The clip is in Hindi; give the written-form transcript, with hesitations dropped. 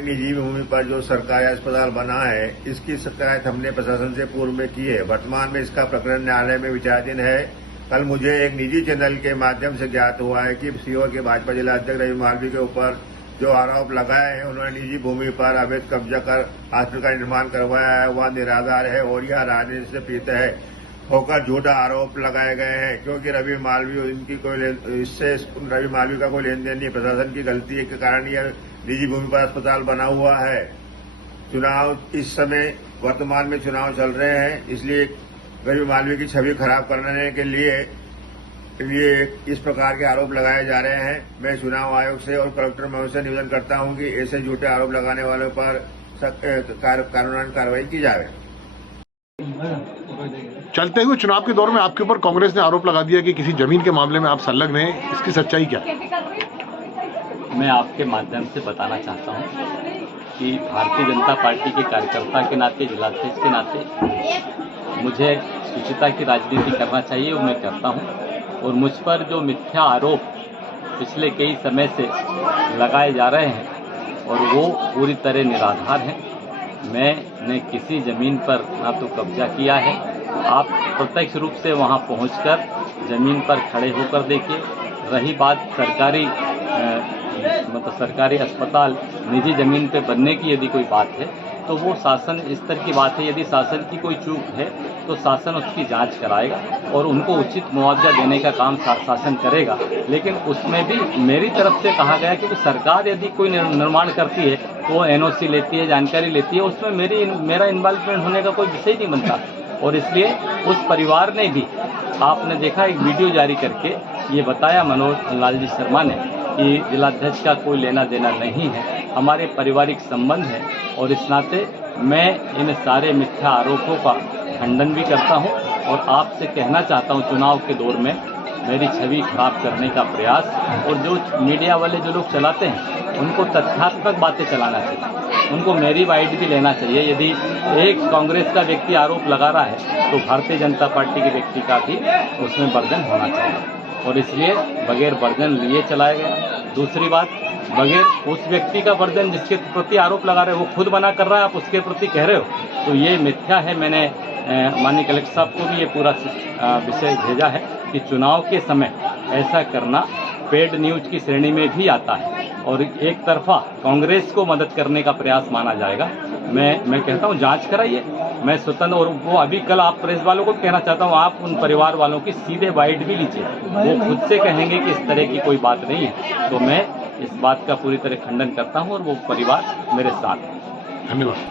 हमारी निजी भूमि पर जो सरकारी अस्पताल बना है, इसकी शिकायत हमने प्रशासन से पूर्व में की है। वर्तमान में इसका प्रकरण न्यायालय में विचाराधीन है। कल मुझे एक निजी चैनल के माध्यम से ज्ञात हुआ है कि सीहोर के भाजपा जिला अध्यक्ष रवि मालवीय के ऊपर जो आरोप लगाए हैं, उन्होंने निजी भूमि पर अवैध कब्जा कर हॉस्पिटल का निर्माण करवाया है, वह निराधार है और यह राजनीति से पीड़ित है होकर झूठा आरोप लगाए गए हैं। क्योंकि रवि मालवीय इससे रवि मालवीय का कोई लेन देन नहीं, प्रशासन की गलती के कारण यह निजी भूमि पर अस्पताल बना हुआ है। चुनाव इस समय वर्तमान में चुनाव चल रहे हैं, इसलिए रवि मालवीय की छवि खराब करने के लिए इस प्रकार के आरोप लगाए जा रहे हैं। मैं चुनाव आयोग से और कलेक्टर महोदय से निवेदन करता हूं कि ऐसे झूठे आरोप लगाने वालों पर कानूनन कार्रवाई की जाए। चलते हुए चुनाव के दौर में आपके ऊपर कांग्रेस ने आरोप लगा दिया कि किसी जमीन के मामले में आप संलग्न हैं, इसकी सच्चाई क्या है? मैं आपके माध्यम से बताना चाहता हूं कि भारतीय जनता पार्टी के कार्यकर्ता के नाते, जिलाध्यक्ष के नाते मुझे शुचिता की राजनीति करना चाहिए और मैं करता हूं। और मुझ पर जो मिथ्या आरोप पिछले कई समय से लगाए जा रहे हैं और वो पूरी तरह निराधार हैं। मैंने किसी ज़मीन पर ना तो कब्जा किया है। आप प्रत्यक्ष रूप से वहां पहुंचकर ज़मीन पर खड़े होकर देखिए। रही बात सरकारी अस्पताल निजी ज़मीन पे बनने की यदि कोई बात है तो वो शासन स्तर की बात है। यदि शासन की कोई चूक है तो शासन उसकी जांच कराएगा और उनको उचित मुआवजा देने का काम शासन करेगा। लेकिन उसमें भी मेरी तरफ से कहा गया कि सरकार यदि कोई निर्माण करती है तो वो एनओसी लेती है, जानकारी लेती है, उसमें मेरा इन्वॉल्वमेंट होने का कोई विषय नहीं बनता। और इसलिए उस परिवार ने भी, आपने देखा, एक वीडियो जारी करके ये बताया मनोज लाल जी शर्मा ने कि जिलाध्यक्ष का कोई लेना देना नहीं है, हमारे पारिवारिक संबंध है। और इस नाते मैं इन सारे मिथ्या आरोपों का खंडन भी करता हूं और आपसे कहना चाहता हूं, चुनाव के दौर में मेरी छवि खराब करने का प्रयास, और जो मीडिया वाले जो लोग चलाते हैं उनको तथ्यात्मक बातें चलाना चाहिए, उनको मेरी वाइड भी लेना चाहिए। यदि एक कांग्रेस का व्यक्ति आरोप लगा रहा है तो भारतीय जनता पार्टी के व्यक्ति का भी उसमें बर्धन होना चाहिए और इसलिए बगैर बर्धन लिए चलाया गया। दूसरी बात, बगैर उस व्यक्ति का बर्धन जिसके प्रति आरोप लगा रहे हो वो खुद बना कर रहा है, आप उसके प्रति कह रहे हो, तो ये मिथ्या है। मैंने माननीय कलेक्टर साहब को भी ये पूरा विषय भेजा है कि चुनाव के समय ऐसा करना पेड न्यूज की श्रेणी में भी आता है और एक तरफा कांग्रेस को मदद करने का प्रयास माना जाएगा। मैं कहता हूं जांच कराइए, मैं स्वतंत्र। और वो अभी कल आप प्रेस वालों को कहना चाहता हूं, आप उन परिवार वालों की सीधे वाइड भी लीजिए, वो खुद से कहेंगे कि इस तरह की कोई बात नहीं है। तो मैं इस बात का पूरी तरह खंडन करता हूं और वो परिवार मेरे साथ है। धन्यवाद।